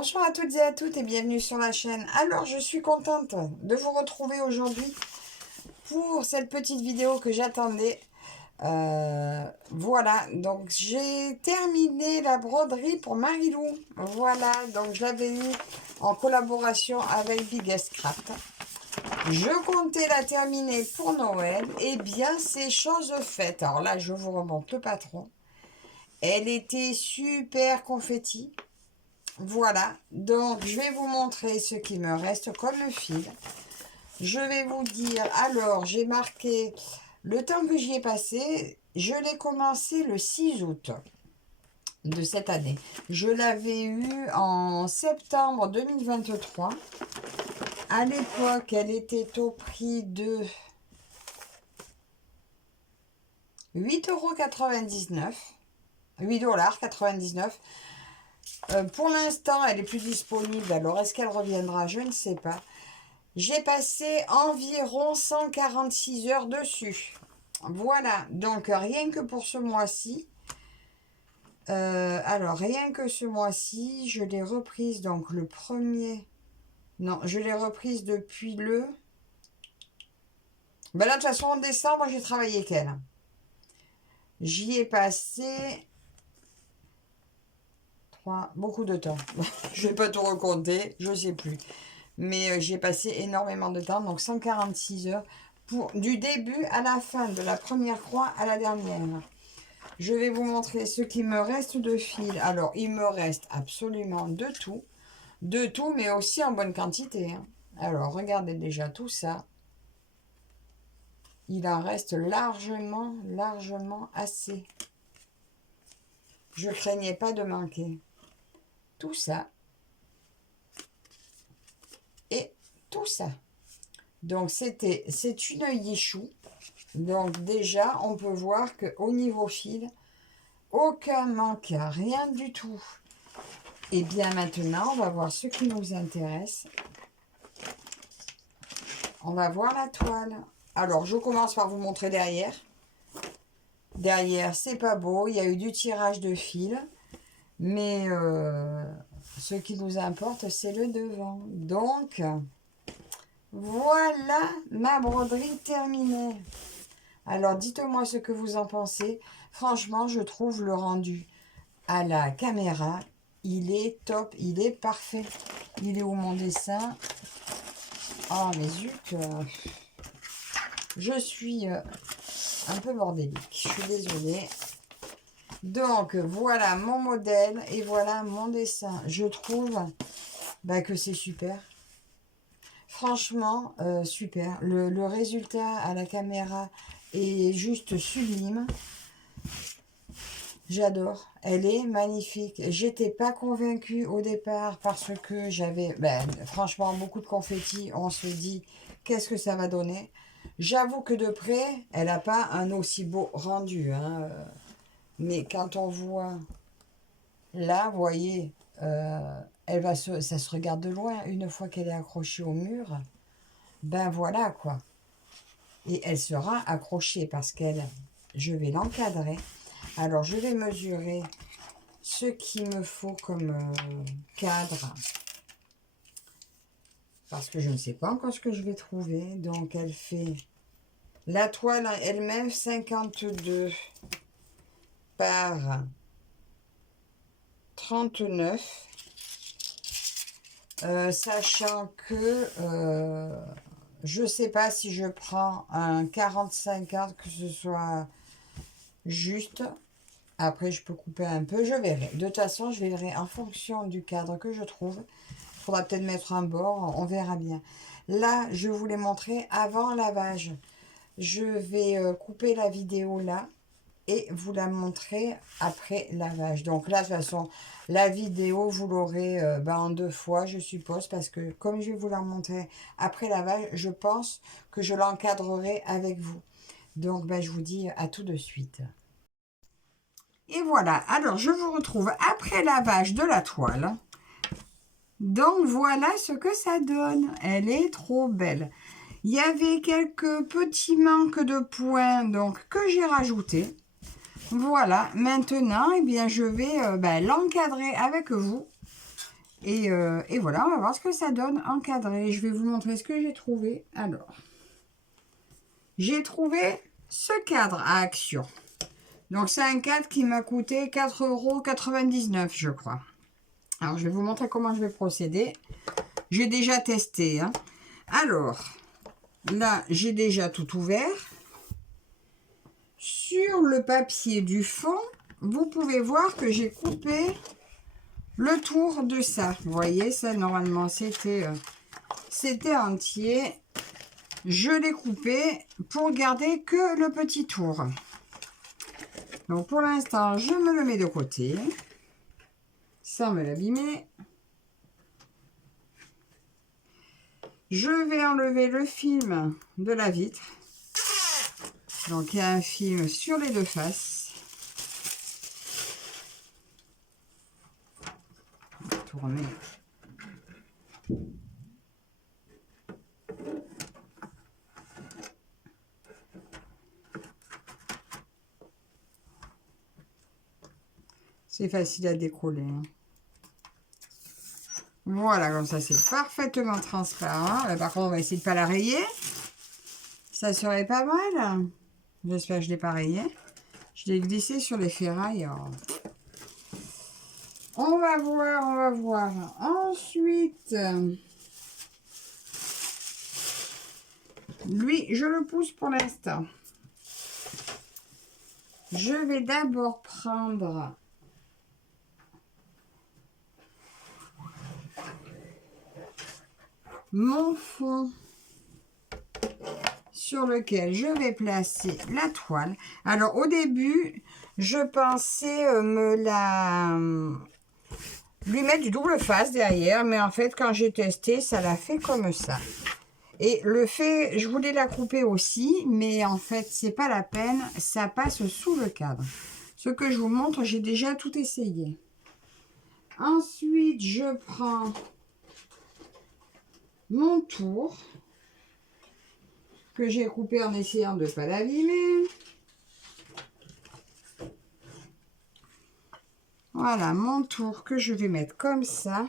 Bonjour à toutes et à toutes et bienvenue sur la chaîne. Alors, je suis contente de vous retrouver aujourd'hui pour cette petite vidéo que j'attendais. Voilà, donc j'ai terminé la broderie pour Marilou. Voilà, donc je l'avais eu en collaboration avec Biggest Craft. Je comptais la terminer pour Noël. Et bien, c'est chose faite. Alors là, je vous remonte le patron. Elle était super confetti. Voilà, donc je vais vous montrer ce qui me reste comme fil. Je vais vous dire, alors j'ai marqué le temps que j'y ai passé. Je l'ai commencé le 6 août de cette année. Je l'avais eu en septembre 2023. À l'époque, elle était au prix de 8,99 €. 8,99 $. Pour l'instant, elle est plus disponible. Alors, est-ce qu'elle reviendra? Je ne sais pas. J'ai passé environ 146 heures dessus. Voilà. Donc, rien que pour ce mois-ci. Alors, rien que ce mois-ci, je l'ai reprise. Donc, le premier... Non, je l'ai reprise depuis le... Ben là, de toute façon, en décembre, j'ai travaillé qu'elle. J'y ai passé... beaucoup de temps. Je ne vais pas tout recompter, je ne sais plus. Mais j'ai passé énormément de temps, donc 146 heures, pour, du début à la fin, de la première croix à la dernière. Je vais vous montrer ce qui me reste de fil. Alors, il me reste absolument de tout, mais aussi en bonne quantité. Hein. Alors, regardez déjà tout ça. Il en reste largement assez. Je craignais pas de manquer. Tout ça. Et tout ça. Donc, c'est une Yishu. Donc, déjà, on peut voir qu'au niveau fil, aucun manque, rien du tout. Et bien maintenant, on va voir ce qui nous intéresse. On va voir la toile. Alors, je commence par vous montrer derrière. Derrière, c'est pas beau. Il y a eu du tirage de fil. Mais ce qui nous importe, c'est le devant. Donc, voilà ma broderie terminée. Alors, dites-moi ce que vous en pensez. Franchement, je trouve le rendu à la caméra, il est top, il est parfait. Il est où mon dessin? Oh, mais zut, je suis un peu bordélique. Je suis désolée. Donc, voilà mon modèle et voilà mon dessin. Je trouve que c'est super. Franchement, super. Le résultat à la caméra est juste sublime. J'adore. Elle est magnifique. J'étais pas convaincue au départ parce que j'avais, franchement, beaucoup de confettis. On se dit, qu'est-ce que ça va donner? J'avoue que de près, elle n'a pas un aussi beau rendu. Hein. Mais quand on voit, là, vous voyez, ça se regarde de loin. Une fois qu'elle est accrochée au mur, ben voilà quoi. Et elle sera accrochée parce je vais l'encadrer. Alors, je vais mesurer ce qu'il me faut comme cadre. Parce que je ne sais pas encore ce que je vais trouver. Donc, elle fait... La toile elle-même, 52 par 39. Sachant que je ne sais pas si je prends un 40-50, que ce soit juste... Après, je peux couper un peu, je verrai. De toute façon, je verrai en fonction du cadre que je trouve. Il faudra peut-être mettre un bord, on verra bien. Là, je vous l'ai montré avant lavage. Je vais couper la vidéo là et vous la montrer après lavage. Donc là, de toute façon, la vidéo, vous l'aurez en 2 fois, je suppose, parce que comme je vais vous la montrer après lavage, je pense que je l'encadrerai avec vous. Donc, je vous dis à tout de suite. Et voilà, alors je vous retrouve après lavage de la toile. Donc voilà ce que ça donne. Elle est trop belle. Il y avait quelques petits manques de points donc que j'ai rajouté. Voilà, maintenant je vais l'encadrer avec vous. Et voilà, on va voir ce que ça donne encadré. Je vais vous montrer ce que j'ai trouvé. Alors, j'ai trouvé ce cadre à Action. Donc, c'est un cadre qui m'a coûté 4,99 € je crois. Alors, je vais vous montrer comment je vais procéder. J'ai déjà testé. Hein. Alors, là, j'ai déjà tout ouvert. Sur le papier du fond, vous pouvez voir que j'ai coupé le tour de ça. Vous voyez, ça, normalement, c'était entier. Je l'ai coupé pour garder que le petit tour. Donc, pour l'instant, je me le mets de côté. Sans me l'abîmer. Je vais enlever le film de la vitre. Donc, il y a un film sur les deux faces. On va tourner. C'est facile à décoller. Hein. Voilà, comme ça, c'est parfaitement transparent. Par contre, on va essayer de ne pas la rayer. Ça serait pas mal. J'espère que je ne l'ai pas rayé. Je l'ai glissé sur les ferrailles. Oh. On va voir, on va voir. Ensuite, lui, je le pousse pour l'instant. Je vais d'abord prendre mon fond sur lequel je vais placer la toile. Alors, au début, je pensais lui mettre du double face derrière, mais en fait, quand j'ai testé, ça l'a fait comme ça. Et je voulais la couper aussi, mais en fait, c'est pas la peine, ça passe sous le cadre. Ce que je vous montre, j'ai déjà tout essayé. Ensuite, je prends mon tour que j'ai coupé en essayant de ne pas l'abîmer. Voilà, mon tour que je vais mettre comme ça,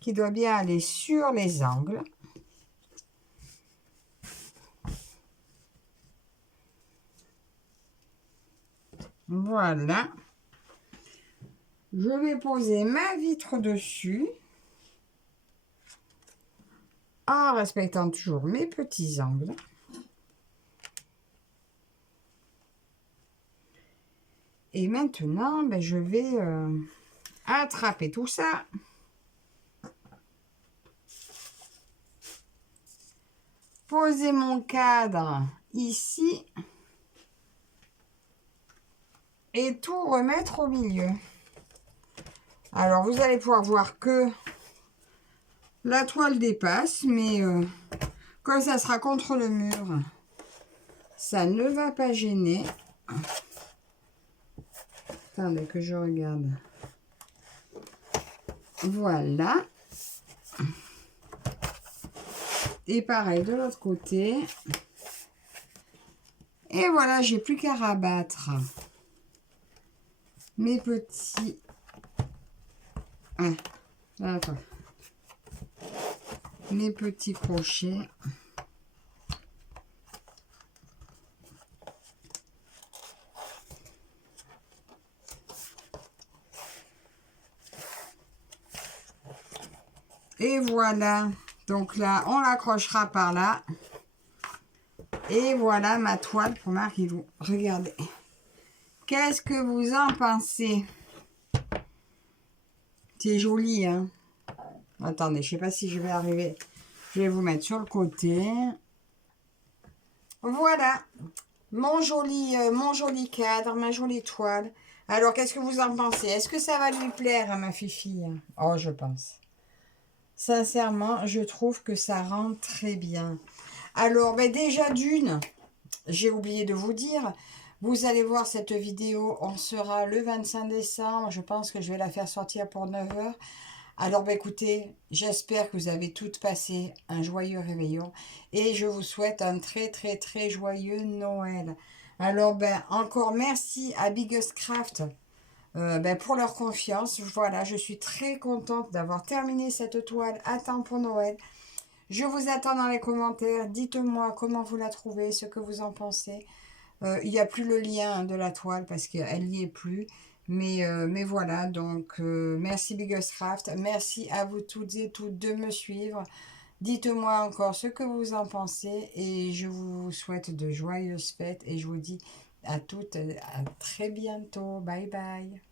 qui doit bien aller sur les angles. Voilà. Je vais poser ma vitre dessus. En respectant toujours mes petits angles. Et maintenant, ben, je vais attraper tout ça. Poser mon cadre ici. Et tout remettre au milieu. Alors, vous allez pouvoir voir que la toile dépasse, mais quand ça sera contre le mur, ça ne va pas gêner. Attendez que je regarde. Voilà. Et pareil de l'autre côté. Et voilà, j'ai plus qu'à rabattre mes petits... Attends. Mes petits crochets. Et voilà. Donc là, on l'accrochera par là. Et voilà ma toile pour Marilou. Regardez. Qu'est-ce que vous en pensez? C'est joli, hein? Attendez, je sais pas si je vais arriver. Je vais vous mettre sur le côté. Voilà. Mon joli cadre, ma jolie toile. Alors, qu'est-ce que vous en pensez? Est-ce que ça va lui plaire à ma fifi? Oh, je pense. Sincèrement, je trouve que ça rend très bien. Alors, ben déjà d'une, j'ai oublié de vous dire, vous allez voir cette vidéo, on sera le 25 décembre. Je pense que je vais la faire sortir pour 9 h. Alors, ben écoutez, j'espère que vous avez toutes passé un joyeux réveillon et je vous souhaite un très, très, très joyeux Noël. Alors, ben encore merci à Biggest Craft pour leur confiance. Voilà, je suis très contente d'avoir terminé cette toile à temps pour Noël. Je vous attends dans les commentaires. Dites-moi comment vous la trouvez, ce que vous en pensez. Il n'y a plus le lien de la toile parce qu'elle n'y est plus. Mais voilà, donc merci Biggest Craft. Merci à vous toutes et toutes de me suivre. Dites-moi encore ce que vous en pensez et je vous souhaite de joyeuses fêtes et je vous dis à toutes à très bientôt. Bye bye.